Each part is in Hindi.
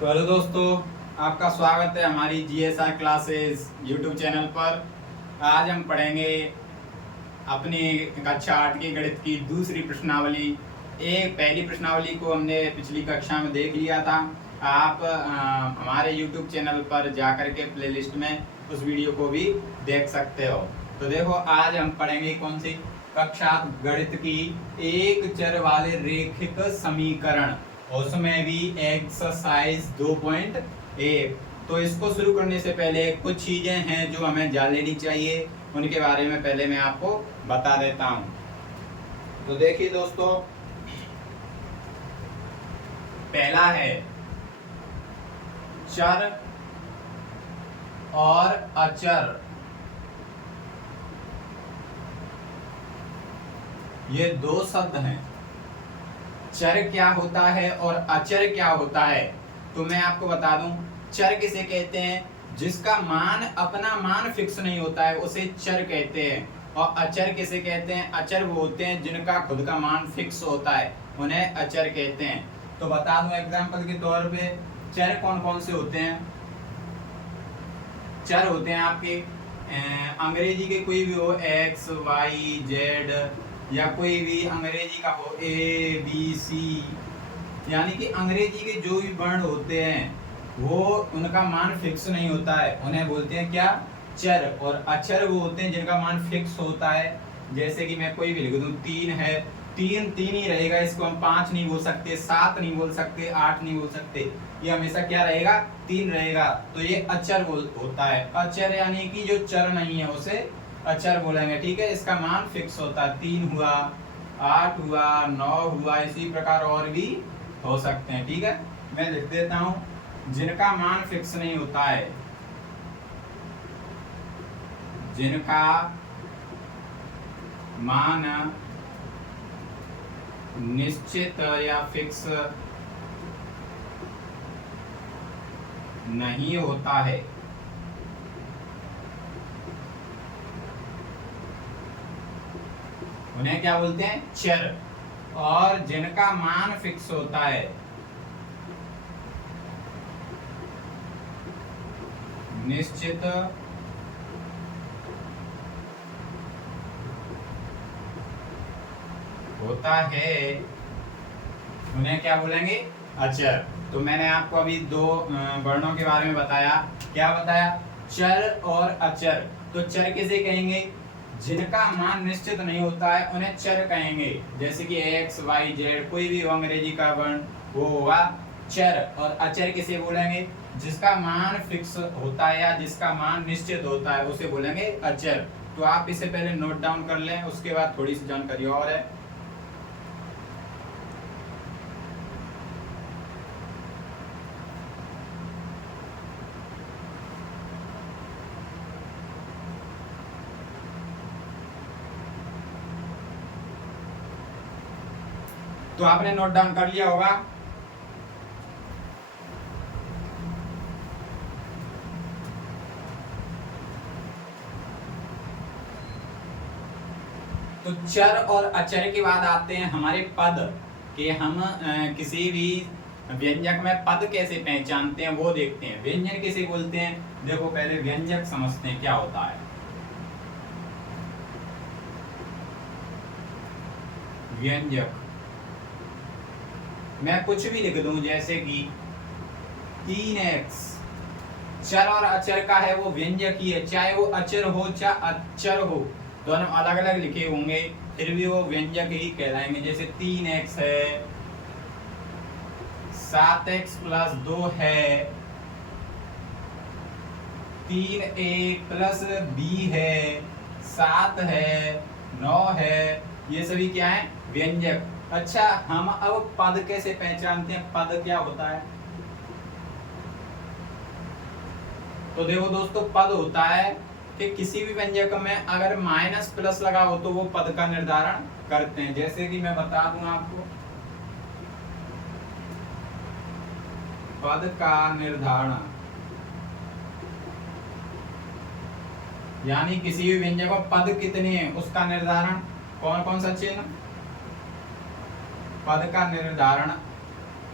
तो हेलो दोस्तों, आपका स्वागत है हमारी जीएसआर क्लासेस यूट्यूब चैनल पर। आज हम पढ़ेंगे अपनी कक्षा 8 की गणित की दूसरी प्रश्नावली। पहली प्रश्नावली को हमने पिछली कक्षा में देख लिया था। आप हमारे यूट्यूब चैनल पर जाकर के प्लेलिस्ट में उस वीडियो को भी देख सकते हो। तो देखो, आज हम पढ़ेंगे कौन सी कक्षा गणित की एक चर वाले रेखिक समीकरण, उसमें भी एक्सरसाइज 2.1। तो इसको शुरू करने से पहले कुछ चीजें हैं जो हमें जान लेनी चाहिए, उनके बारे में पहले मैं आपको बता देता हूं। तो देखिए दोस्तों, पहला है चर और अचर। ये दो शब्द हैं। चर क्या होता है और अचर क्या होता है, तो मैं आपको बता दूं। चर किसे कहते हैं? जिसका मान अपना मान फिक्स नहीं होता है, उसे चर कहते हैं। और अचर किसे कहते हैं? अचर वो होते हैं जिनका खुद का मान फिक्स होता है, उन्हें अचर कहते हैं। तो बता दूं एग्जांपल के तौर पे, चर कौन कौन से होते हैं। चर होते हैं आपके अंग्रेजी के कोई भी हो, एक्स वाई जेड, या कोई भी अंग्रेजी का हो ए बी सी, यानी कि अंग्रेजी के जो भी वर्ण होते हैं वो उनका मान फिक्स नहीं होता है, उन्हें बोलते हैं क्या? चर। और अचर वो होते हैं जिनका मान फिक्स होता है। जैसे कि मैं कोई भी लिख दूं, 3 है, 3 3 ही रहेगा। इसको हम 5 नहीं बोल सकते, 7 नहीं बोल सकते, 8 नहीं बोल सकते। ये हमेशा क्या रहेगा? 3 रहेगा। तो ये अचर होता है। अचर यानी कि जो चर नहीं है उसे अचर बोलेंगे। ठीक है, इसका मान फिक्स होता है। 3 हुआ, 8 हुआ, 9 हुआ, इसी प्रकार और भी हो सकते हैं। ठीक है, मैं लिख देता हूं, जिनका मान फिक्स नहीं होता है, जिनका मान निश्चित या फिक्स नहीं होता है, उन्हें क्या बोलते हैं? चर। और जिनका मान फिक्स होता है, निश्चित होता है, उन्हें क्या बोलेंगे? अचर। तो मैंने आपको अभी दो वर्णों के बारे में बताया। क्या बताया? चर और अचर। तो चर किसे कहेंगे? जिनका मान निश्चित नहीं होता है उन्हें चर कहेंगे। जैसे कि एक्स वाई जेड, कोई भी अंग्रेजी का वर्ण, वो होगा चर। और अचर किसे बोलेंगे? जिसका मान फिक्स होता है या जिसका मान निश्चित होता है, उसे बोलेंगे अचर। तो आप इसे पहले नोट डाउन कर लें, उसके बाद थोड़ी सी जानकारी और है। तो आपने नोट डाउन कर लिया होगा। तो चर और अचर के बाद आते हैं हमारे पद कि हम किसी भी व्यंजक में पद कैसे पहचानते हैं वो देखते हैं। व्यंजन किसे बोलते हैं? देखो, पहले व्यंजक समझते हैं क्या होता है। व्यंजक, मैं कुछ भी लिख दूं, जैसे कि 3x, चर और अचर का है, वो व्यंजक ही है। चाहे वो अचर हो चाहे अचर हो, दोनों अलग अलग लिखे होंगे, फिर भी वो व्यंजक ही कहलाएंगे। जैसे 3x है, 7x प्लस 2 है, 3a प्लस b है, 7 है, 9 है, ये सभी क्या है? व्यंजक। अच्छा, हम अब पद कैसे पहचानते हैं? पद क्या होता है? तो देखो दोस्तों, पद होता है कि किसी भी व्यंजक में अगर माइनस प्लस लगा हो तो वो पद का निर्धारण करते हैं। जैसे कि मैं बता दूं आपको, पद का निर्धारण यानी किसी भी व्यंजक में पद कितने हैं उसका निर्धारण। कौन कौन सा चिन्ह? पद का निर्धारण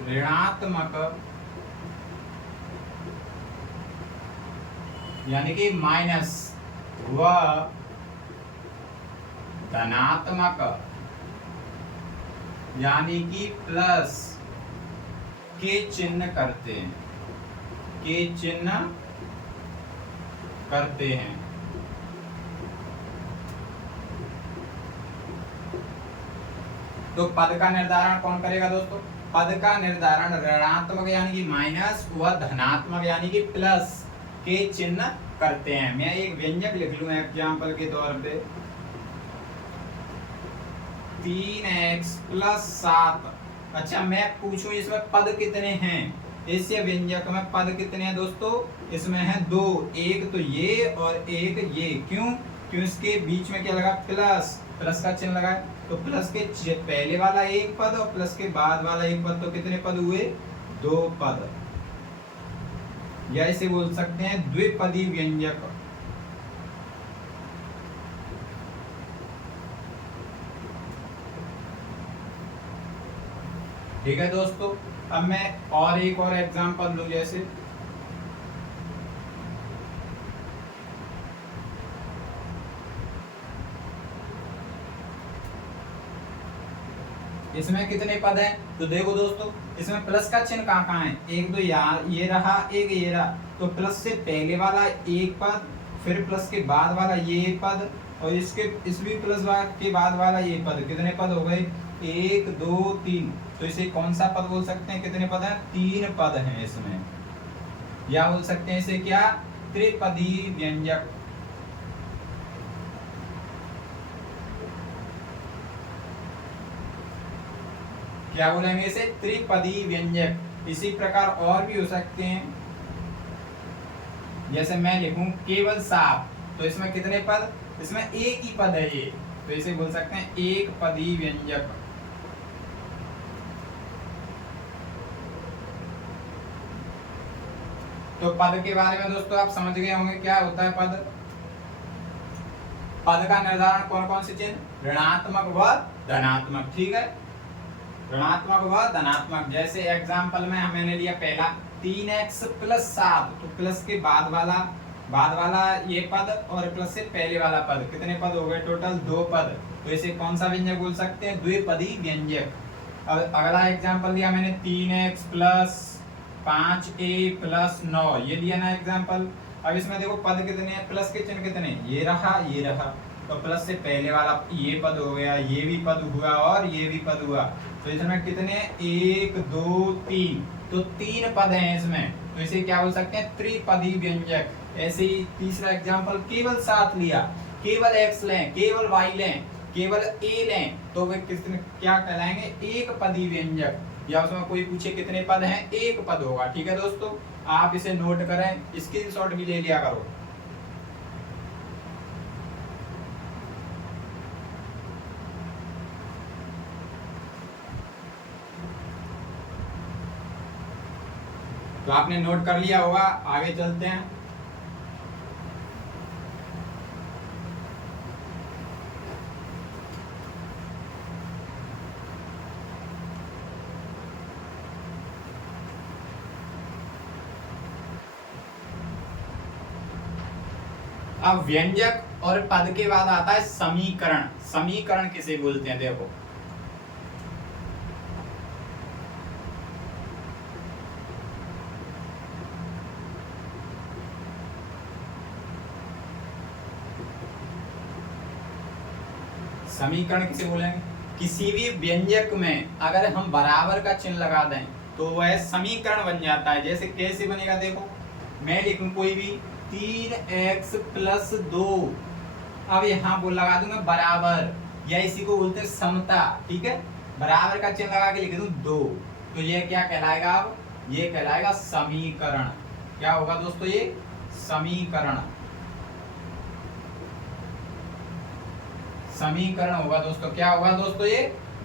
ऋणात्मक यानी कि माइनस व धनात्मक यानी कि प्लस के चिन्ह करते हैं, के चिन्ह करते हैं। तो पद का निर्धारण कौन करेगा दोस्तों? पद का निर्धारण ऋणात्मक यानी कि माइनस व धनात्मक यानी कि प्लस के चिन्ह करते हैं। मैं एक व्यंजक लिख लूं एग्जाम्पल के तौर पे, 3x + 7। अच्छा, मैं पूछूं इसमें पद कितने हैं? इस व्यंजक में पद कितने हैं दोस्तों? इसमें है 2, एक तो ये और एक ये। क्यों? क्यों इसके बीच में क्या लगा? प्लस, प्लस का चिन्ह लगा है। तो प्लस के पहले वाला एक पद और प्लस के बाद वाला एक पद, तो कितने पद हुए? 2 पद। या इसे बोल सकते हैं द्विपदी व्यंजक। ठीक है दोस्तों, अब मैं और एक और एग्जांपल लूं, जैसे इसमें कितने पद हैं? तो देखो दोस्तों, इसमें प्लस का चिन्ह कहाँ कहाँ है? एक तो ये रहा, एक ये रहा। तो प्लस से पहले वाला एक पद, फिर प्लस के बाद वाला ये पद, और इस भी प्लस के बाद वाला ये पद। कितने पद हो गए? 1 2 3। तो इसे कौन सा पद बोल सकते हैं? कितने पद हैं? 3 पद हैं इसमें। या बोल सकते हैं इसे क्या? त्रिपदी व्यंजक। क्या बोलेंगे इसे? त्रिपदी व्यंजक। इसी प्रकार और भी हो सकते हैं, जैसे मैं लिखूं केवल 7। तो इसमें कितने पद? इसमें एक ही पद है ये, तो इसे बोल सकते हैं एक पदी व्यंजक। तो पद के बारे में दोस्तों आप समझ गए होंगे क्या होता है पद। पद का निर्धारण कौन कौन से चिन्ह? ऋणात्मक व धनात्मक। ठीक है, ऋणात्मक व धनात्मक। जैसे एग्जांपल में मैंने लिया पहला 3x + 7। तो प्लस के बाद वाला ये पद और प्लस से पहले वाला पद। कितने पद हो गए टोटल? 2 पद। तो इसे कौन सा व्यंजक बोल सकते हैं? द्विपदी व्यंजक। अब अगला एग्जांपल लिया मैंने 3x + 5a + 9। ये लिया ना एग्जांपल। अब इसमें देखो पद कितने हैं? प्लस के चिन्ह कितने? ये रहा, ये रहा। तो प्लस से पहले वाला ये पद हो गया, ये भी पद हुआ और ये भी पद हुआ। तो इसमें कितने? 1 2 3। तो 3 पद हैं इसमें। तो इसे क्या बोल सकते हैं? त्रिपदी व्यंजक। ऐसे ही तीसरा एग्जांपल केवल 7 लिया, केवल x लें, केवल y लें, केवल a लें, तो वे कितने क्या कहलाएंगे? एक पदी व्यंजक। या उसमें कोई पूछे कितने पद हैं? एक पद होगा। ठीक है दोस्तों, आप इसे नोट करें, स्क्रीनशॉट भी ले लिया करो। तो आपने नोट कर लिया होगा, आगे चलते हैं। अब व्यंजक और पद के बाद आता है समीकरण। समीकरण किसे बोलते हैं? देखो, समीकरण किसे बोलेंगे? किसी भी व्यंजक में अगर हम बराबर का चिन्ह लगा दें तो वह समीकरण बन जाता है। जैसे कैसे बनेगा? देखो, मैं लिखूं कोई भी 3x + 2। अब यहाँ वो लगा दूंगा बराबर, या इसी को बोलते हैं समता। ठीक है, बराबर का चिन्ह लगा के लिख दूं 2। तो ये क्या कहलाएगा? अब ये कहलाएगा समीकरण। क्या होगा दोस्तों? ये समीकरण। समीकरण होगा दोस्तों। क्या होगा दोस्तों? ये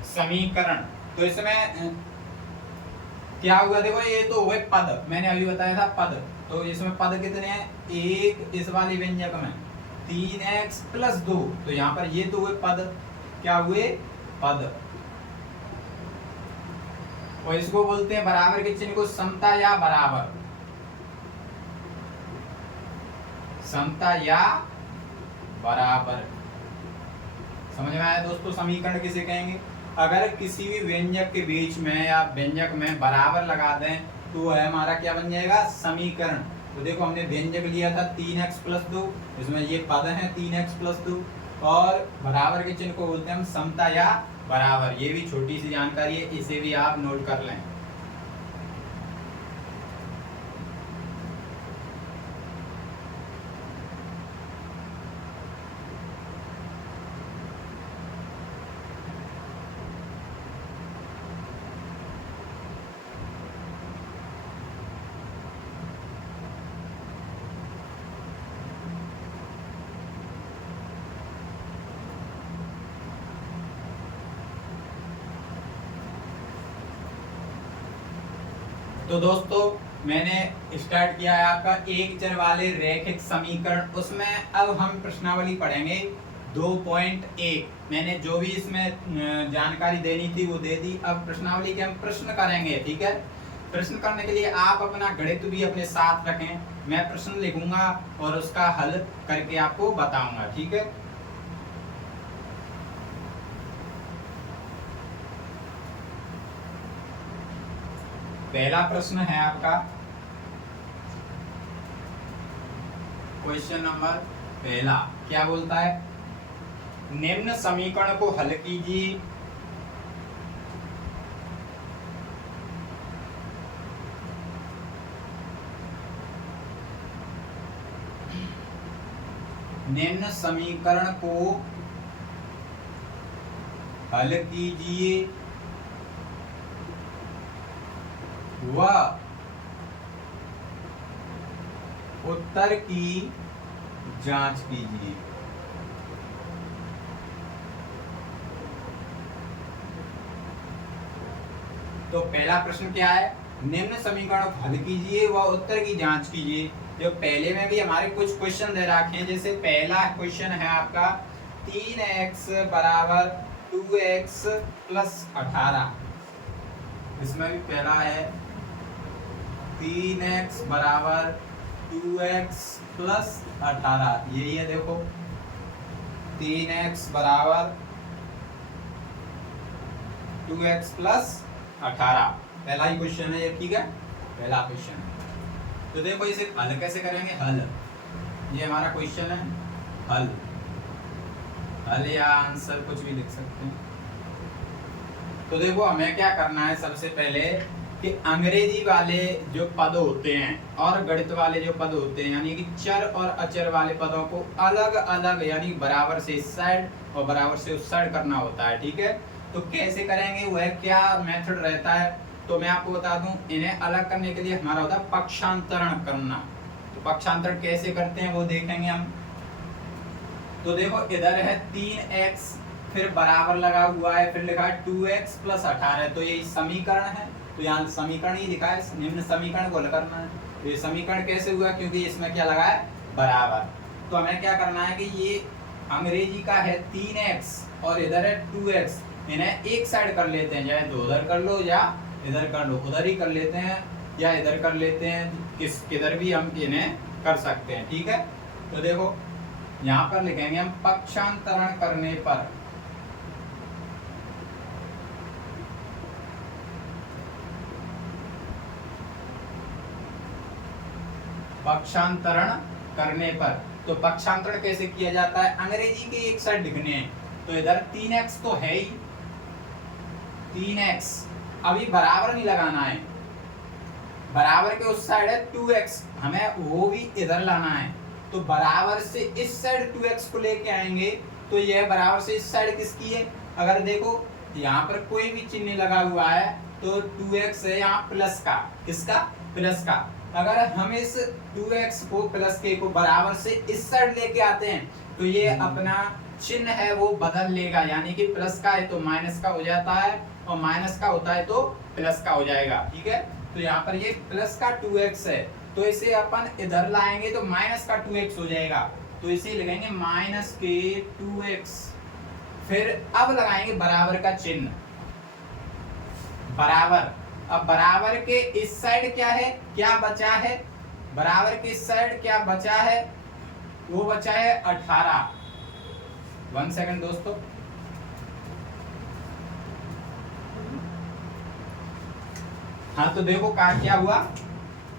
समीकरण। तो इसमें क्या हुआ? देखो, ये तो हुए पद, मैंने अभी बताया था पद। तो इसमें पद कितने हैं? एक इस वाले व्यंजक में 3x + 2। तो यहाँ पर ये तो हुए पद। क्या हुए? पद। और इसको बोलते हैं बराबर के चिन्ह को समता या बराबर। समता या बराबर। समझ में आया दोस्तों? समीकरण किसे कहेंगे? अगर किसी भी व्यंजक के बीच में या व्यंजक में बराबर लगा दें तो वह हमारा क्या बन जाएगा? समीकरण। तो देखो हमने व्यंजक लिया था 3x+2, इसमें ये पद है 3x+2, और बराबर के चिन्ह को बोलते हैं हम समता या बराबर। ये भी छोटी सी जानकारी है, इसे भी आप नोट कर लें। तो दोस्तों मैंने स्टार्ट किया है आपका एक चर वाले रैखिक समीकरण। उसमें अब हम प्रश्नावली पढ़ेंगे 2.1। मैंने जो भी इसमें जानकारी देनी थी वो दे दी। अब प्रश्नावली के हम प्रश्न करेंगे, ठीक है? प्रश्न करने के लिए आप अपना गणित भी अपने साथ रखें। मैं प्रश्न लिखूंगा और उसका हल करके आपको बताऊंगा, ठीक है? पहला प्रश्न है आपका, क्वेश्चन नंबर पहला क्या बोलता है? निम्न समीकरण को हल कीजिए। निम्न समीकरण को हल कीजिए व उत्तर की जांच कीजिए। तो पहला प्रश्न क्या है? निम्न समीकरण को हल कीजिए व उत्तर की जांच कीजिए। जो पहले में भी हमारे कुछ क्वेश्चन दे रखे हैं, जैसे पहला क्वेश्चन है आपका 3x बराबर 2x प्लस 18। इसमें भी पहला है 3x बराबर 2x प्लस 18। यही है, देखो 3x बराबर 2x प्लस 18। पहला ही क्वेश्चन है ये, ठीक है? पहला क्वेश्चन है। तो देखो इसे हल कैसे करेंगे? हल, ये हमारा क्वेश्चन है, हल। हल या आंसर कुछ भी लिख सकते हैं। तो देखो हमें क्या करना है, सबसे पहले कि अंग्रेजी वाले जो पद होते हैं और गणित वाले जो पद होते हैं, यानी कि चर और अचर वाले पदों को अलग अलग, यानी बराबर से इस साइड और बराबर से उस साइड करना होता है, ठीक है? तो कैसे करेंगे, वह क्या मेथड रहता है? तो मैं आपको बता दूं, इन्हें अलग करने के लिए हमारा होता है पक्षांतरण करना। तो पक्षांतरण कैसे करते हैं वो देखेंगे हम। तो देखो इधर है 3x, फिर बराबर लगा हुआ है, फिर लिखा है 2x प्लस 18। तो ये समीकरण है, तो यहाँ समीकरण ही लिखा है, निम्न समीकरण को हल करना है। तो ये समीकरण कैसे हुआ? क्योंकि इसमें क्या लगा है? बराबर। तो हमें क्या करना है कि ये अंग्रेजी का है 3x और इधर है 2x, इन्हें एक साइड कर लेते हैं, चाहे तो उधर कर लो या इधर कर लो। उधर ही कर लेते हैं या इधर कर लेते हैं, किधर भी हम इन्हें कर सकते हैं, ठीक है? तो देखो यहाँ पर लिखेंगे हम पक्षांतरण करने पर। पक्षांतरण करने पर, तो पक्षांतरण कैसे किया जाता है? अंग्रेजी के एक साइड लिखने हैं। तो इधर 3x तो है ही, 3x अभी बराबर नहीं लगाना है, बराबर के उस साइड है 2x, हमें वो भी इधर लाना है। तो बराबर से इस साइड 2x को लेके आएंगे, तो यह बराबर से इस साइड किसकी है? अगर देखो यहाँ पर कोई भी चिन्ह लगा हुआ है तो 2x है यहाँ प्लस का, किसका? प्लस का। अगर हम इस 2x को प्लस के को बराबर से इस साइड लेके आते हैं तो ये अपना चिन्ह है वो बदल लेगा, यानी कि प्लस का है तो माइनस का हो जाता है और माइनस का होता है तो प्लस का हो जाएगा, ठीक है? तो यहाँ पर ये प्लस का 2x है, तो इसे अपन इधर लाएंगे तो माइनस का 2x हो जाएगा। तो इसे लिखेंगे माइनस के 2x। फिर अब लगाएंगे बराबर का चिन्ह, बराबर। अब बराबर के इस साइड क्या है, क्या बचा है? बराबर के इस साइड क्या बचा है? वो बचा है 18। 1 सेकंड दोस्तों। हाँ तो देखो क्या हुआ,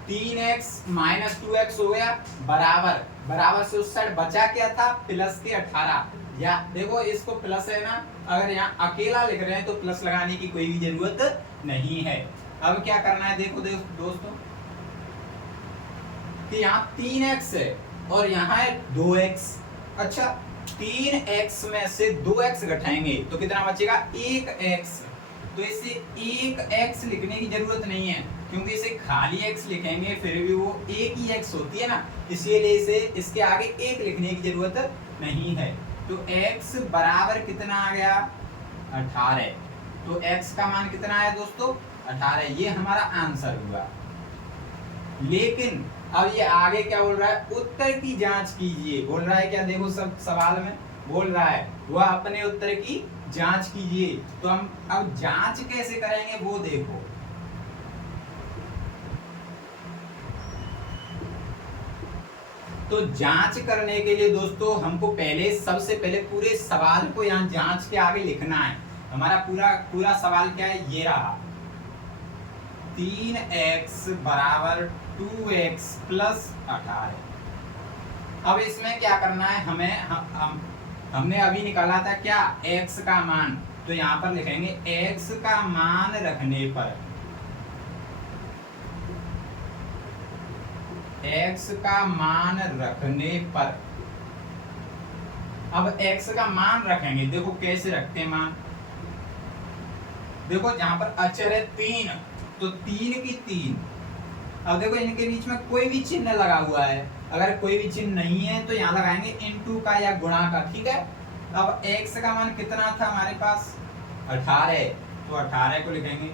3x माइनस 2x हो गया बराबर, बराबर से उस साइड बचा क्या था, प्लस के 18। या देखो इसको प्लस है ना, अगर यहाँ अकेला लिख रहे हैं तो प्लस लगाने की कोई भी जरूरत नहीं है। अब क्या करना है, देखो दोस्तों कि यहाँ 3x है और यहाँ है 2x। अच्छा 3x में से 2x घटाएंगे तो कितना बचेगा, 1x। तो इसे 1x लिखने की जरूरत नहीं है, क्योंकि इसे खाली x लिखेंगे फिर भी वो एक ही x होती है ना, इसीलिए इसे इसके आगे 1 लिखने की जरूरत नहीं है। तो x बराबर कितना आ गया, 18। तो x का मान कितना है दोस्तों, 18। ये हमारा आंसर हुआ। लेकिन अब ये आगे क्या बोल रहा है, उत्तर की जांच कीजिए बोल रहा है। क्या देखो सब सवाल में बोल रहा है, वह अपने उत्तर की जांच कीजिए। तो हम अब जांच कैसे करेंगे वो देखो। तो जांच करने के लिए दोस्तों हमको सबसे पहले पूरे सवाल को यहाँ जांच के आगे लिखना है। हमारा पूरा सवाल क्या है, ये रहा, 3x बराबर 2x प्लस 18। अब इसमें क्या करना है हमें, हमने अभी निकाला था क्या, x का मान। तो यहाँ पर लिखेंगे x का मान रखने पर, x का मान रखने पर। अब x का मान रखेंगे, देखो कैसे रखते हैं मान। देखो जहां पर अचर है 3, तो 3 की 3। अब देखो इनके बीच में कोई भी चिन्ह लगा हुआ है, अगर कोई भी चिन्ह नहीं है तो यहाँ लगाएंगे इनटू का या गुणा का, ठीक है। अब x का मान कितना था हमारे पास, 18। तो 18 को लिखेंगे,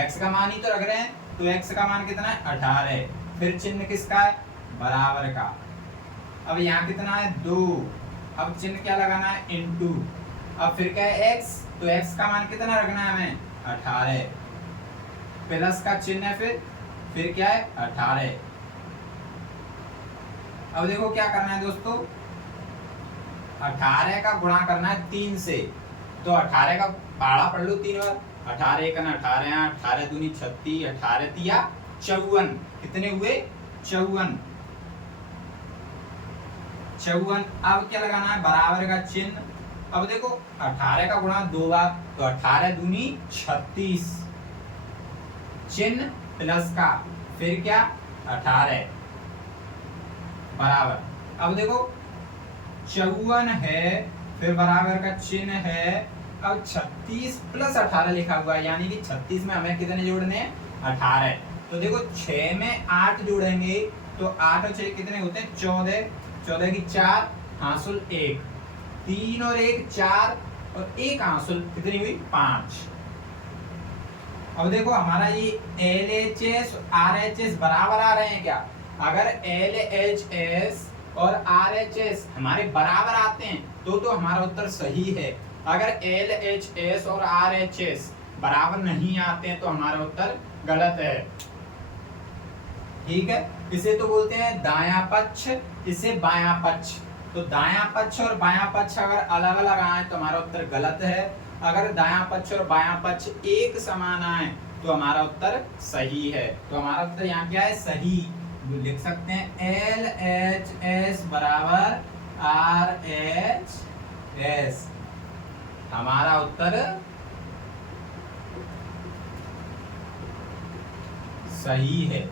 x का मान ही तो रख रहे हैं, तो x का मान कितना है, 18। फिर चिन्ह किसका है, बराबर का। अब यहाँ कितना है, 2। अब चिन्ह क्या लगाना है, इनटू। अब फिर क्या है, x, तो x का मान कितना रखना है हमें, 18। प्लस का चिन्ह है, फिर क्या है, 18। अब देखो क्या करना है दोस्तों, 18 का गुणा करना है 3 से। तो 18 का पहाड़ा पढ़ लो 3 बार, 18 1 18, 18 दूनी 36, 18 तिया 54। कितने हुए, 54। अब क्या लगाना है, बराबर का चिन्ह। अब देखो 18 का गुणा 2 बार, तो 18 दूनी 36, चिन्ह प्लस का, फिर क्या, 18 बराबर। अब देखो 54 है, फिर बराबर का चिन्ह है। अब 36 प्लस 18 लिखा हुआ है, यानी कि 36 में हमें कितने जोड़ने हैं, 18। तो देखो 6 में 8 जोड़ेंगे तो 8 और 6 कितने होते हैं, 14। 14 की 4 हासिल 1, 3 और 1 4 और 1 हासिल कितनी हुई, 5। अब देखो हमारा ये LHS RHS बराबर आ रहे हैं क्या, अगर LHS और RHS हमारे बराबर आते हैं तो हमारा उत्तर सही है। अगर LHS और RHS बराबर नहीं आते हैं तो हमारा उत्तर गलत है, ठीक है। इसे तो बोलते हैं दायां पक्ष, इसे बायां पक्ष। तो दायां पक्ष और बायां पक्ष अगर अलग अलग आए तो हमारा उत्तर गलत है। अगर दायां पक्ष और बायां पक्ष एक समान आए तो हमारा उत्तर सही है। तो हमारा उत्तर यहाँ क्या है, सही। लिख सकते हैं LHS बराबर RHS, हमारा उत्तर सही है,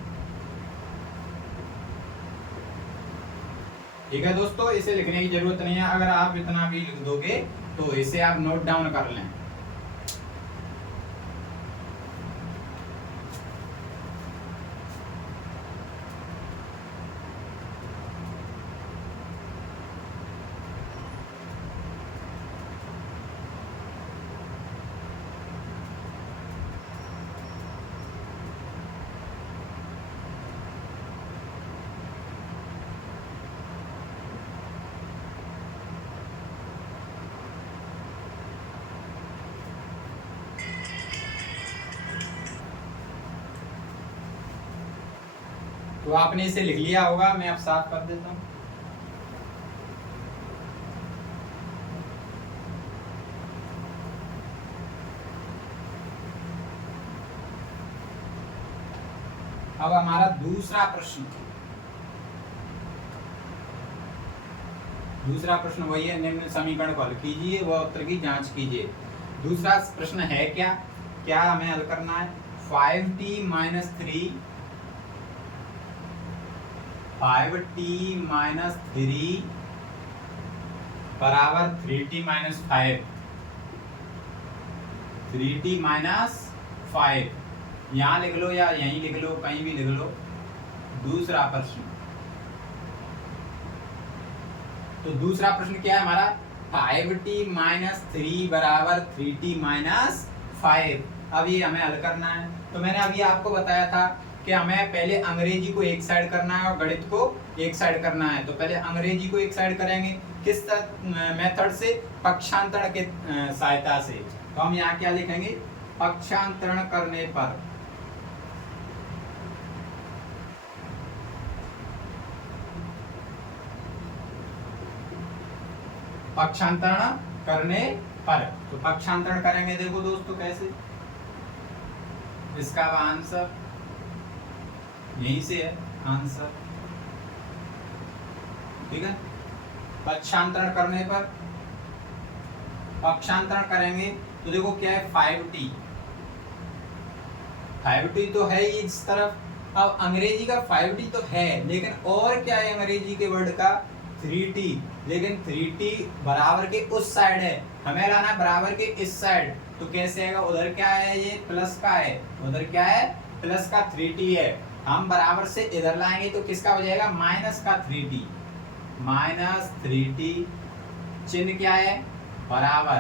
ठीक है दोस्तों। इसे लिखने की जरूरत नहीं है, अगर आप इतना भी लिख दोगे तो इसे आप नोट डाउन कर लें। तो आपने इसे लिख लिया होगा, मैं अब साफ कर देता हूँ। अब हमारा दूसरा प्रश्न वही है, निम्न समीकरण को हल कीजिए व उत्तर की जांच कीजिए। दूसरा प्रश्न है क्या क्या हमें हल करना है? 5t माइनस 3 बराबर 3t माइनस 5। 3t माइनस 5 यहाँ लिख लो या यहीं लिख लो, कहीं भी लिख लो। दूसरा प्रश्न, तो दूसरा प्रश्न क्या है हमारा? 5t माइनस 3 बराबर 3t माइनस 5। अब ये हमें हल करना है। तो मैंने अभी आपको बताया था कि हमें पहले अंग्रेजी को एक साइड करना है और गणित को एक साइड करना है। तो पहले अंग्रेजी को एक साइड करेंगे, किस मेथड से? पक्षांतरण के सहायता से। तो हम यहाँ क्या लिखेंगे? पक्षांतरण करने पर। पक्षांतरण करने पर, तो पक्षांतरण करेंगे, देखो दोस्तों कैसे। इसका आंसर यहीं से है, आंसर ठीक है। पक्षांतरण करने पर, पक्षांतरण करेंगे तो देखो क्या है? 5t तो है ही इस तरफ। अब अंग्रेजी का 5t तो है, लेकिन और क्या है अंग्रेजी के वर्ड का? 3t। लेकिन 3t बराबर के उस साइड है, हमें लाना है बराबर के इस साइड। तो कैसे आएगा? उधर क्या है? ये प्लस का है, उधर क्या है? प्लस का 3t है। हम बराबर से इधर लाएंगे तो किसका हो जाएगा? माइनस का 3t। माइनस 3t, चिन्ह क्या है? बराबर।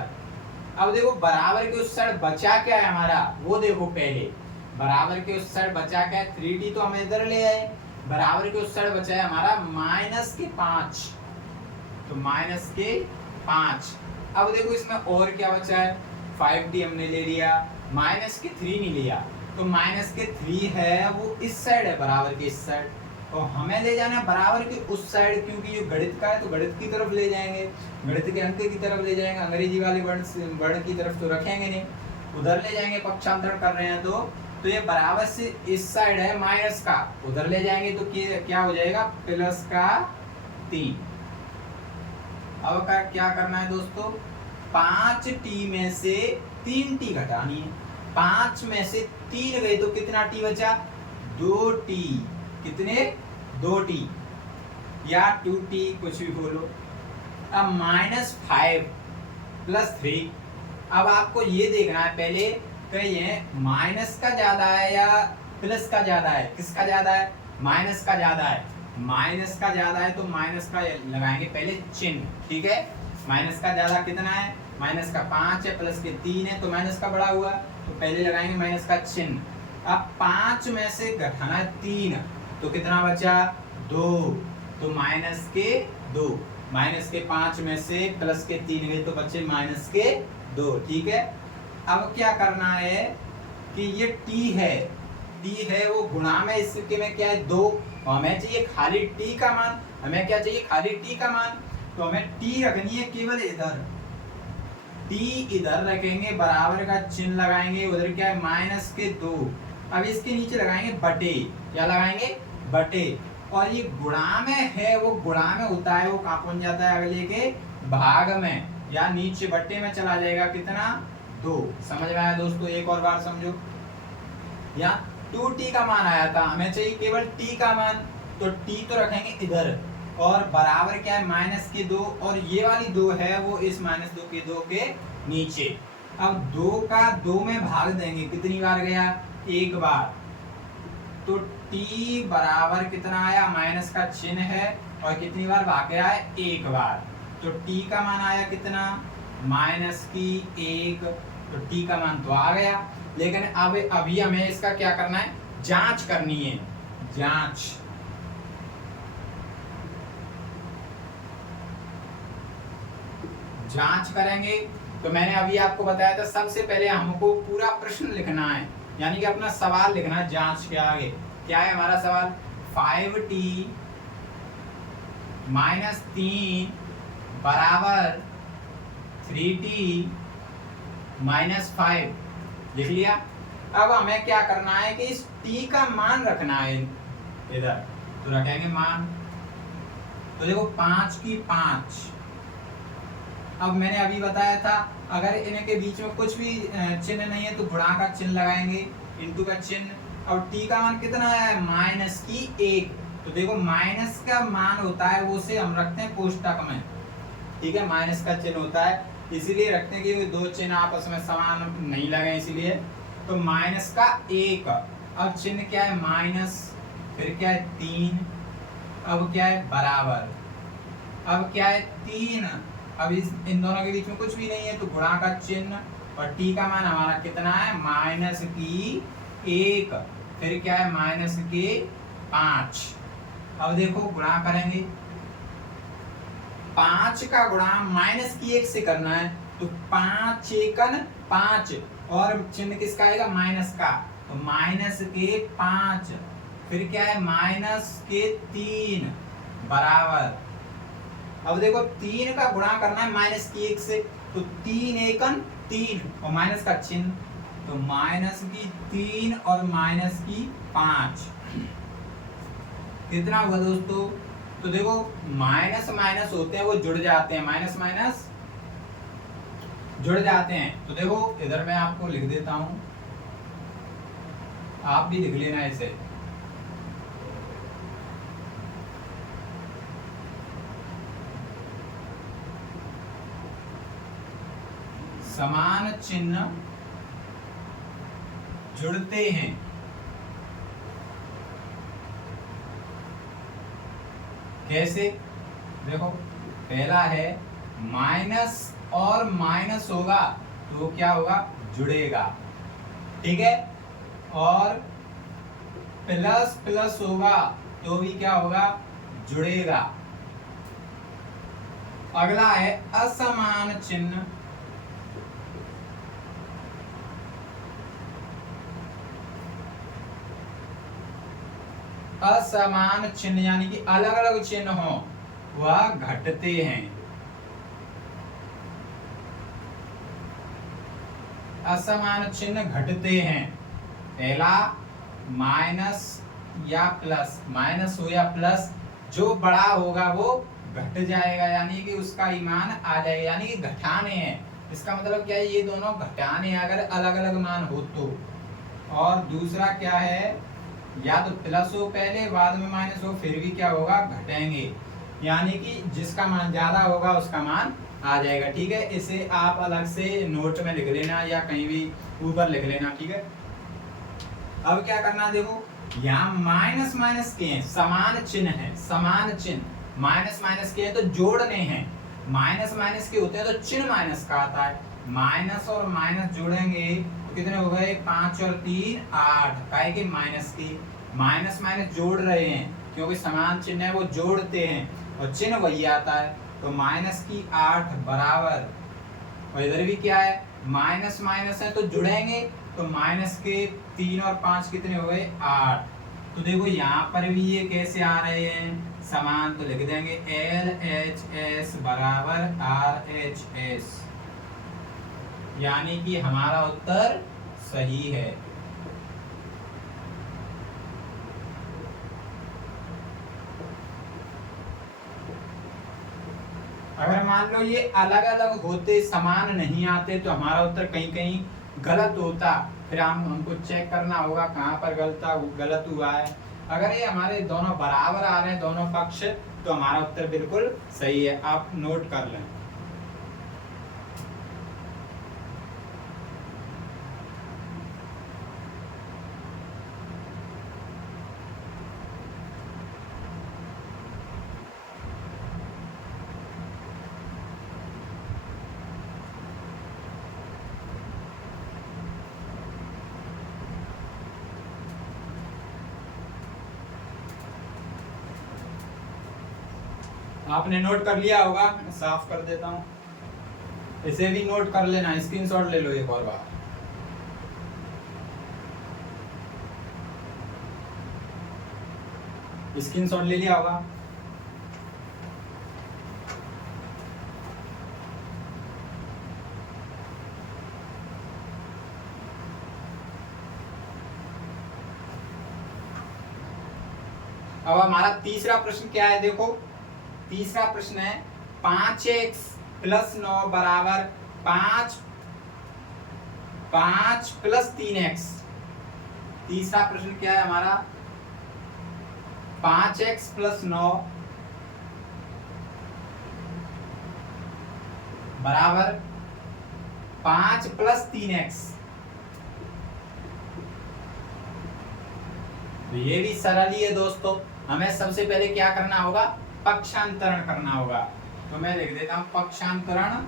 अब देखो बराबर के उस साइड बचा क्या है हमारा, वो देखो पहले। बराबर के उस साइड बचा क्या है? 3t तो हम इधर ले आए। बराबर के उस साइड बचा है हमारा माइनस के 5। तो माइनस के 5। अब देखो इसमें और क्या बचा है? 5t हमने ले लिया, माइनस के 3 नहीं लिया। तो माइनस के 3 है वो इस साइड है, बराबर के इस साइड। और हमें ले जाना है बराबर के उस साइड, क्योंकि ये गणित का है तो गणित की तरफ ले जाएंगे, गणित के अंक की तरफ ले जाएंगे। अंग्रेजी वाले वर्ड की तरफ तो रखेंगे नहीं, उधर ले जाएंगे। पक्षांतरण कर रहे हैं तो ये बराबर से इस साइड है माइनस का, उधर ले जाएंगे तो क्या हो जाएगा? प्लस का 3। अब क्या करना है दोस्तों? 5t में से 3t घटानी है। 5 में से 3 गई तो कितना t बचा? 2t। कितने? 2t या 2t, कुछ भी बोलो। अब -5 + 3। अब आपको ये देखना है पहले कि ये माइनस का ज्यादा है या प्लस का ज्यादा है? किसका ज्यादा है? माइनस का ज्यादा है। माइनस का ज्यादा है तो माइनस का लगाएंगे पहले चिन्ह, ठीक है। माइनस का ज्यादा कितना है? माइनस का 5 है, प्लस के 3 है, तो माइनस का बड़ा हुआ, तो पहले लगाएंगे माइनस का चिन्ह। अब 5 में से घटाना 3, तो कितना बचा? 2। तो माइनस के 2। माइनस के 5 में से प्लस के 3 गए तो बचे माइनस के 2, ठीक है। अब क्या करना है कि ये t है वो गुणा में, इस स्थिति में क्या है? 2। हमें चाहिए खाली t का मान। हमें क्या चाहिए? खाली t का मान। तो हमें t रखनी है केवल इधर, t इधर रखेंगे, बराबर का चिन्ह लगाएंगे, उधर क्या है? माइनस के 2। अब इसके नीचे लगाएंगे बटे। क्या लगाएंगे? बटे। और ये गुणा में है, वो गुणा में होता है, वो कहाँ पहुंच जाता है? अगले के भाग में या नीचे बट्टे में चला जाएगा। कितना? 2। समझ में आया दोस्तों? एक और बार समझो। यहाँ 2t का मान आया था, हमें चाहिए केवल t का मान, तो t तो रखेंगे इधर, और बराबर क्या है? माइनस के 2, और ये वाली 2 है वो इस -2 के 2 के नीचे। अब 2 का 2 में भाग देंगे, कितनी बार गया? 1 बार। तो t बराबर कितना आया? माइनस का चिन्ह है, और कितनी बार भाग गया है? 1 बार। तो t का मान आया कितना? -1। तो t का मान तो आ गया, लेकिन अब अभी हमें इसका क्या करना है? जांच करनी है। जांच करेंगे तो मैंने अभी आपको बताया था, सबसे पहले हमको पूरा प्रश्न लिखना है, यानी कि अपना सवाल लिखना है जांच के आगे। क्या है हमारा सवाल? 5t - 3 बराबर 3t - 5। लिख लिया। अब हमें क्या करना है कि इस t का मान रखना है इधर, तो रखेंगे मान। तो देखो 5 की 5। अब मैंने अभी बताया था अगर इनके बीच में कुछ भी चिन्ह नहीं है तो गुणा का चिन्ह लगाएंगे, इंटू का चिन्ह। और t का मान कितना है, माइनस की 1। तो देखो माइनस का मान होता है वो से हम रखते हैं कोष्टक में, ठीक है, माइनस का चिन्ह होता है, इसीलिए रखते हैं कि दो चिन्ह आपस में समान नहीं लगे इसीलिए। तो माइनस का 1, अब चिन्ह क्या है माइनस, फिर क्या है 3, अब क्या है बराबर, अब क्या है 3। अब इन दोनों के बीच में कुछ भी नहीं है तो गुणा का चिन्ह, और t का मान हमारा कितना है माइनस की 1, फिर क्या है माइनस के 5। अब देखो गुणा करेंगे, 5 का गुणा माइनस की 1 से करना है, तो 5 एकन 5, और चिन्ह किसका आएगा माइनस का, तो माइनस के 5, फिर क्या है माइनस के 3 बराबर। अब देखो 3 का गुणा करना है माइनस की 1 से, तो 3 एकन 3 और माइनस का चिन्ह, तो माइनस की 3 और माइनस की 5 कितना हुआ दोस्तों। तो देखो माइनस माइनस होते हैं वो जुड़ जाते हैं, माइनस माइनस जुड़ जाते हैं। तो देखो इधर मैं आपको लिख देता हूं, आप भी लिख लेना इसे। समान चिन्ह जुड़ते हैं, कैसे, देखो पहला है माइनस और माइनस होगा तो क्या होगा जुड़ेगा, ठीक है, और प्लस प्लस होगा तो भी क्या होगा जुड़ेगा। अगला है असमान चिन्ह, असमान चिन्ह यानी कि अलग अलग चिन्ह हो वह घटते हैं। असमान चिन्ह घटते हैं, पहला माइनस या प्लस, माइनस हो या प्लस, जो बड़ा होगा वो घट जाएगा यानी कि उसका ईमान आ जाएगा, यानी कि घटाने हैं। इसका मतलब क्या है, ये दोनों घटाने हैं अगर अलग अलग मान हो तो। और दूसरा क्या है, या तो प्लस हो पहले बाद में माइनस हो फिर भी क्या होगा घटेंगे, यानी कि जिसका मान ज्यादा होगा उसका मान आ जाएगा, ठीक है। इसे आप अलग से नोट में लिख लेना या कहीं भी ऊपर लिख लेना, ठीक है। अब क्या करना, देखो यहाँ माइनस माइनस के हैं, समान चिन्ह है, समान चिन्ह माइनस माइनस के हैं तो जोड़ने हैं, माइनस माइनस के होते हैं तो चिन्ह माइनस का आता है, माइनस और माइनस जोड़ेंगे तो कितने हो गए 5 और 3 8, काहे के माइनस की, माइनस माइनस जोड़ रहे हैं क्योंकि समान चिन्ह है वो जोड़ते हैं और चिन्ह वही आता है, तो माइनस की 8 बराबर, और इधर भी क्या है माइनस माइनस है तो जुड़ेंगे, तो माइनस के 3 और 5 कितने हो गए 8। तो देखो यहाँ पर भी ये कैसे आ रहे हैं समान, तो लिख देंगे LHS बराबर RHS, यानी कि हमारा उत्तर सही है। अगर मान लो ये अलग अलग होते समान नहीं आते तो हमारा उत्तर कहीं कहीं गलत होता, फिर हमको चेक करना होगा कहाँ पर गलत हुआ है। अगर ये हमारे दोनों बराबर आ रहे हैं दोनों पक्ष तो हमारा उत्तर बिल्कुल सही है, आप नोट कर लें। आपने नोट कर लिया होगा, साफ कर देता हूं, इसे भी नोट कर लेना, स्क्रीनशॉट ले लो एक और बार। स्क्रीनशॉट ले लिया होगा। अब हमारा तीसरा प्रश्न क्या है, देखो तीसरा प्रश्न है 5x + 9 बराबर 5 + 3x। तीसरा प्रश्न क्या है हमारा, 5x + 9 बराबर 5 + 3x। तो ये भी सरल ही है दोस्तों। हमें सबसे पहले क्या करना होगा, पक्षांतरण करना होगा। तो मैं लिख देता हूं पक्षांतरण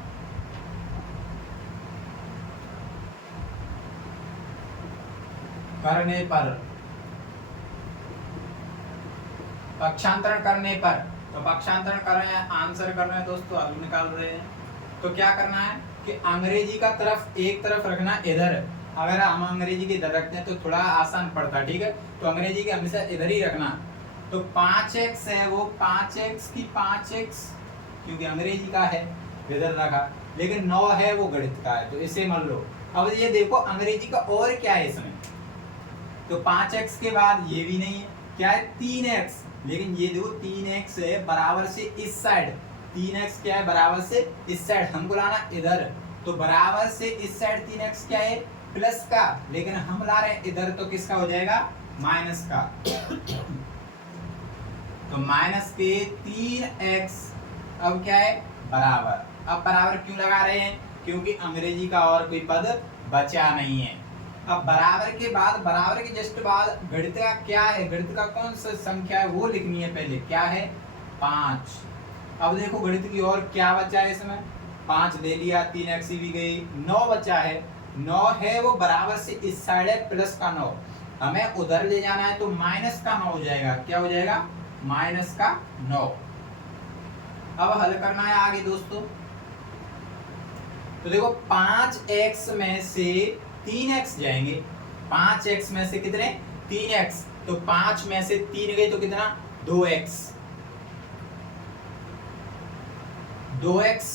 करने पर, पक्षांतरण करने पर, तो पक्षांतरण कर रहे हैं, आंसर कर रहे हैं दोस्तों, हल निकाल रहे हैं। तो क्या करना है कि अंग्रेजी का तरफ एक तरफ रखना इधर। अगर हम अंग्रेजी के इधर रखते हैं तो थोड़ा आसान पड़ता है, ठीक है। तो अंग्रेजी के हमेशा इधर ही रखना। तो 5x है वो 5x की 5x, क्योंकि अंग्रेजी का है इधर रखा, लेकिन 9 है वो गणित का है, तो इसे मान लो। अब ये देखो अंग्रेजी का और क्या है इसमें, तो 5x के बाद ये भी नहीं है, क्या है 3x, लेकिन ये देखो 3x है बराबर से इस साइड, 3x क्या है बराबर से इस साइड, हमको लाना इधर। तो बराबर से इस साइड 3x क्या है प्लस का, लेकिन हम ला रहे हैं इधर, तो किसका हो जाएगा माइनस का। तो माइनस के 3x अब क्या है बराबर। अब बराबर क्यों लगा रहे हैं, क्योंकि अंग्रेजी का और कोई पद बचा नहीं है। अब बराबर के बाद, बराबर के जस्ट बाद गणित का क्या है, गणित का कौन सा संख्या है वो लिखनी है पहले, क्या है 5। अब देखो गणित की और क्या बचा है इसमें, 5 ले लिया, 3x भी गई, 9 बचा है। 9 है वो बराबर से इस साइड है प्लस का 9, हमें उधर ले जाना है तो माइनस का 9 हो जाएगा, क्या हो जाएगा माइनस का 9। अब हल करना है आगे दोस्तों। तो देखो 5x में से 3x जाएंगे, 5x में से कितने 3x, तो 5 में से 3 गए तो कितना 2x। 2x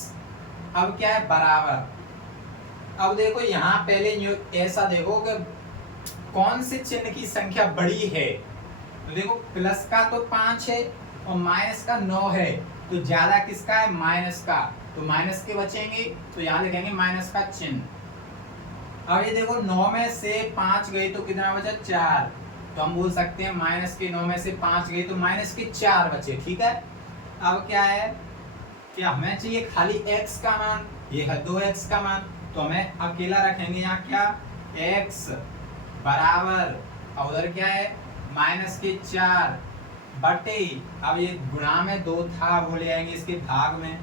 अब क्या है बराबर। अब देखो यहाँ पहले ऐसा देखो कि कौन से चिन्ह की संख्या बड़ी है, तो देखो प्लस का तो 5 है और माइनस का 9 है, तो ज्यादा किसका है माइनस का, तो माइनस के बचेंगे, तो यहाँ लिखेंगे माइनस का चिन्ह। अब ये देखो 9 में से 5 गए तो कितना बचा 4, तो हम बोल सकते हैं माइनस के 9 में से 5 गए तो माइनस के 4 बचे, ठीक है। अब क्या है, क्या हमें चाहिए खाली x का मान, ये है 2x का मान, तो हमें अकेला रखेंगे यहाँ क्या x बराबर, और उधर क्या है माइनस के 4 बटे, अब ये गुणा में 2 था वो ले आएंगे इसके भाग में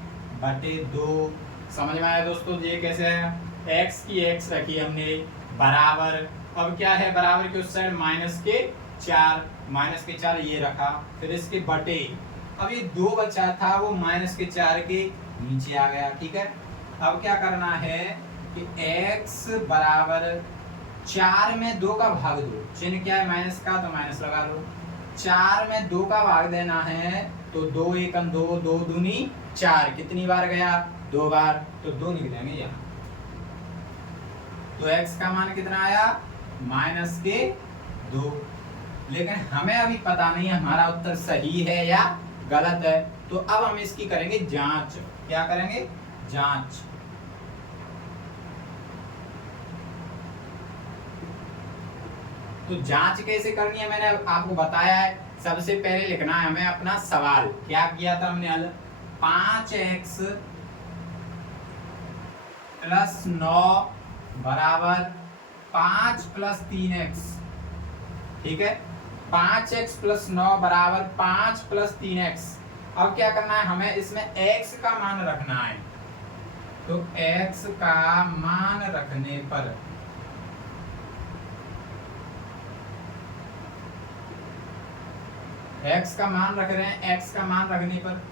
बटे 2। समझ में आया दोस्तों ये कैसे है, x की x रखी हमने बराबर, अब क्या है बराबर के उस साइड माइनस के 4, माइनस के 4 ये रखा, फिर इसके बटे, अब ये 2 बचा था वो माइनस के 4 के नीचे आ गया, ठीक है। अब क्या करना है कि x बराबर 4 में 2 का भाग दो, चिन्ह क्या है माइनस का, तो माइनस लगा लो। 4 में 2 का भाग देना है, तो 2 एकम 2, 2 दूनी 4, कितनी बार गया 2 बार, तो 2 निकलेंगे यहाँ। तो x का मान कितना आया माइनस के 2, लेकिन हमें अभी पता नहीं है हमारा उत्तर सही है या गलत है, तो अब हम इसकी करेंगे जांच। क्या करेंगे जांच। तो जांच कैसे करनी है मैंने आपको बताया है। सबसे पहले लिखना है हमें अपना सवाल, क्या किया था हमने हल, 5x + 9 बराबर 5 + 3x, ठीक है। 5x + 9 बराबर 5 + 3x। अब क्या करना है हमें इसमें x का मान रखना है, तो x का मान रखने पर x का मान रख रहे हैं, x का मान रखने पर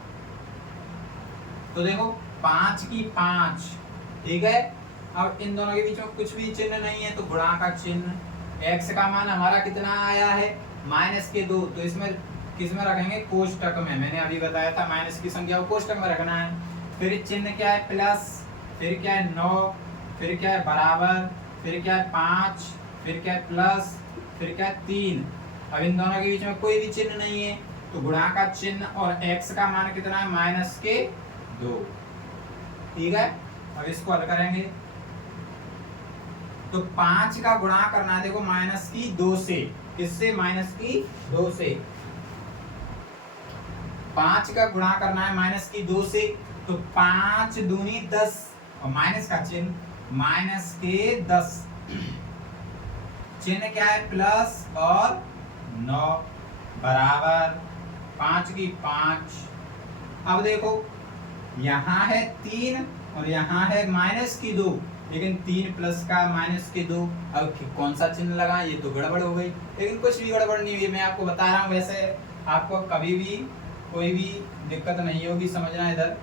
तो देखो 5 की 5, ठीक है। अब इन दोनों के बीच में कुछ भी चिन्ह नहीं है तो गुणा का चिन्ह। x का मान हमारा कितना आया है माइनस के 2, तो इसमें किस में रखेंगे कोष्टक में, मैंने अभी बताया था माइनस की संख्या को कोष्टक में रखना है। फिर चिन्ह क्या है प्लस, फिर क्या है 9, फिर क्या है बराबर, फिर क्या है 5, फिर क्या है प्लस, फिर क्या है 3। अब इन दोनों के बीच में कोई भी चिन्ह नहीं है, तो गुणा का चिन्ह और x का मान कितना है -2। ठीक है, अब इसको हल करेंगे तो 5 का गुणा करना है, देखो -2 से, किससे? -2 से। 5 का गुणा करना है -2 से, तो 5 दूनी 10 और माइनस का चिन्ह -10, चिन्ह क्या है? प्लस और 9 बराबर 5 की 5। अब देखो यहाँ है 3 और यहाँ है -2, लेकिन 3 प्लस का -2, अब कौन सा चिन्ह लगा? ये तो गड़बड़ हो गई, लेकिन कुछ भी गड़बड़ नहीं हुई, मैं आपको बता रहा हूँ। वैसे आपको कभी भी कोई भी दिक्कत नहीं होगी, समझना। इधर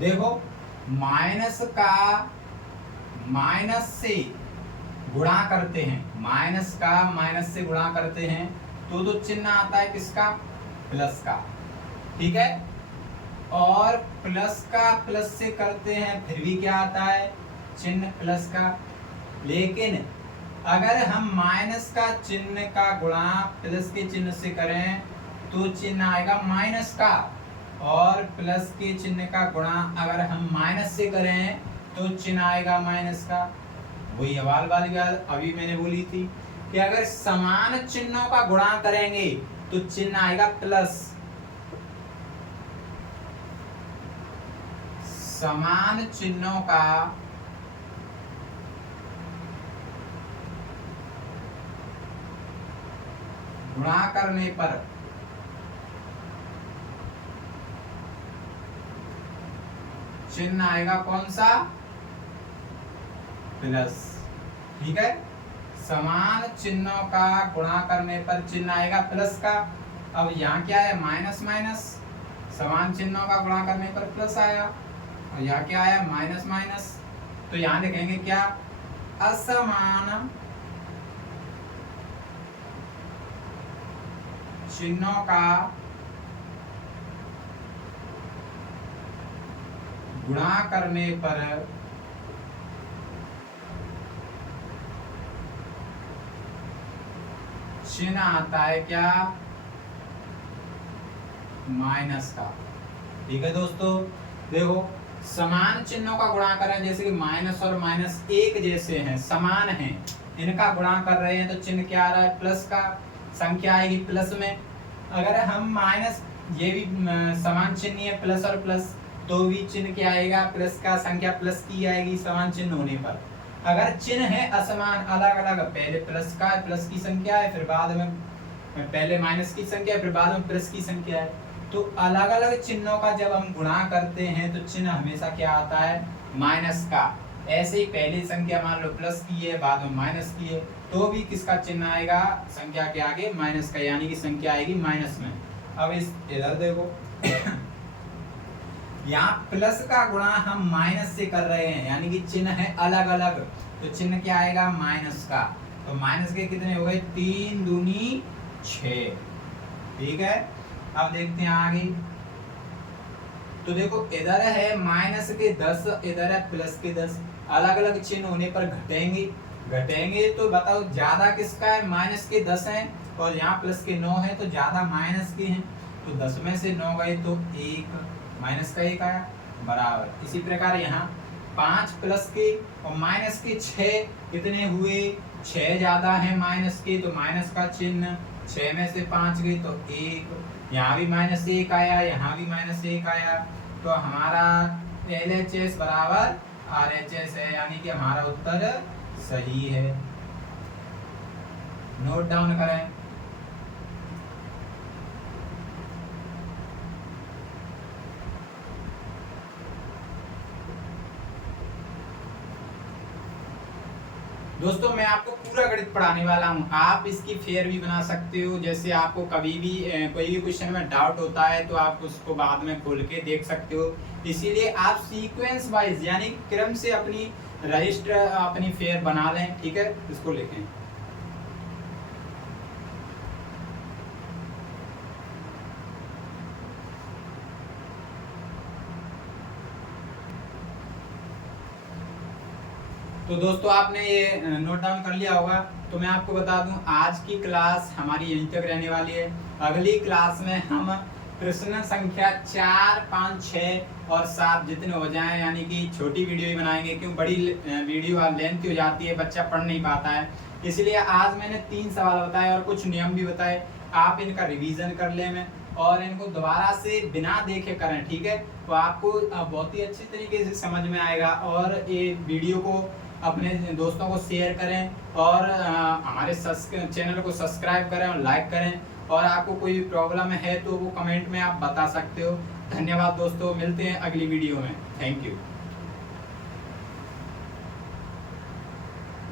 देखो माइनस का माइनस से गुणा करते हैं, माइनस का माइनस से गुणा करते हैं तो चिन्ह आता है किसका? प्लस का। ठीक है, और प्लस का प्लस से करते हैं फिर भी क्या आता है? चिन्ह प्लस का। लेकिन अगर हम माइनस का चिन्ह का गुणा प्लस के चिन्ह से करें तो चिन्ह आएगा माइनस का, और प्लस के चिन्ह का गुणा अगर हम माइनस से करें तो चिन्ह आएगा माइनस का। वही सवाल वाली बात अभी मैंने बोली थी कि अगर समान चिन्हों का गुणा करेंगे तो चिन्ह आएगा प्लस। समान चिन्हों का गुणा करने पर चिन्ह आएगा कौन सा? प्लस। ठीक है, समान चिन्हों का गुणा करने पर चिन्ह आएगा प्लस का। अब यहाँ क्या है? माइनस माइनस, समान चिन्हों का गुणा करने पर प्लस आया, और यहाँ क्या आया? Minus minus. तो यहाँ लिखेंगे क्या? असमान चिन्हों का गुणा करने पर चिन्ह आता है क्या? माइनस का। ठीक है दोस्तों, देखो समान चिन्हों का गुणा करें, जैसे कि माइनस और माइनस एक जैसे हैं, समान हैं, इनका गुणा कर रहे हैं तो चिन्ह क्या आ रहा है? प्लस का। संख्या आएगी प्लस में। अगर हम माइनस, ये भी समान चिन्ह है, प्लस और प्लस, तो भी चिन्ह क्या आएगा? प्लस का। संख्या प्लस की आएगी समान चिन्ह होने पर। अगर चिन्ह है असमान, अलग अलग, पहले प्लस का प्लस की संख्या है, फिर बाद में पहले माइनस की संख्या है, फिर बाद में प्लस की संख्या है, तो अलग अलग चिन्हों का जब हम गुणा करते हैं तो चिन्ह हमेशा क्या आता है? माइनस का। ऐसे ही पहली संख्या मान लो प्लस की है, बाद में माइनस की है, तो भी किसका चिन्ह आएगा? संख्या के आगे माइनस का, यानी कि संख्या आएगी माइनस में। अब इस इधर देखो यहाँ प्लस का गुणा हम माइनस से कर रहे हैं, यानी कि चिन्ह है अलग अलग, तो चिन्ह क्या आएगा? माइनस का। तो माइनस के कितने हो गए? 3 दूनी 6। ठीक है, अब देखते हैं आगे। तो देखो इधर है माइनस के 10, इधर है प्लस के 10, अलग अलग चिन्ह होने पर घटेंगे। घटेंगे तो बताओ ज्यादा किसका है? माइनस के 10 है, और यहाँ प्लस के 9 है, तो ज्यादा माइनस के हैं, तो 10 में से 9 गए तो 1, माइनस का 1 आया, बराबर। इसी प्रकार यहाँ 5 प्लस के और माइनस के 6 कितने हुए? 6 ज्यादा है माइनस के, तो माइनस का चिन्ह, 6 में से 5 गए तो 1, यहाँ भी -1 आया, यहाँ भी -1 आया, तो हमारा LHS बराबर RHS है, यानी कि हमारा उत्तर सही है। नोट डाउन करें। दोस्तों मैं आपको पूरा गणित पढ़ाने वाला हूँ, आप इसकी फेयर भी बना सकते हो। जैसे आपको कभी भी कोई भी क्वेश्चन में डाउट होता है तो आप उसको बाद में खोल के देख सकते हो। इसीलिए आप सीक्वेंस वाइज यानी क्रम से अपनी रजिस्टर अपनी फेयर बना लें। ठीक है, इसको लिखें। तो दोस्तों आपने ये नोट डाउन कर लिया होगा। तो मैं आपको बता दूं आज की क्लास हमारी यहीं तक रहने वाली है। अगली क्लास में हम प्रश्न संख्या 4, 5, 6 और 7 जितने हो जाएं, यानी कि छोटी वीडियो ही बनाएंगे, क्यों बड़ी वीडियो लेंथ हो जाती है, बच्चा पढ़ नहीं पाता है। इसलिए आज मैंने 3 सवाल बताए और कुछ नियम भी बताए, आप इनका रिवीजन कर ले में और इनको दोबारा से बिना देखे करें, ठीक है। तो आपको बहुत ही अच्छी तरीके से समझ में आएगा। और ये वीडियो को अपने दोस्तों को शेयर करें और हमारे चैनल को सब्सक्राइब करें और लाइक करें। और आपको कोई भी प्रॉब्लम है तो वो कमेंट में आप बता सकते हो। धन्यवाद दोस्तों, मिलते हैं अगली वीडियो में। Thank you.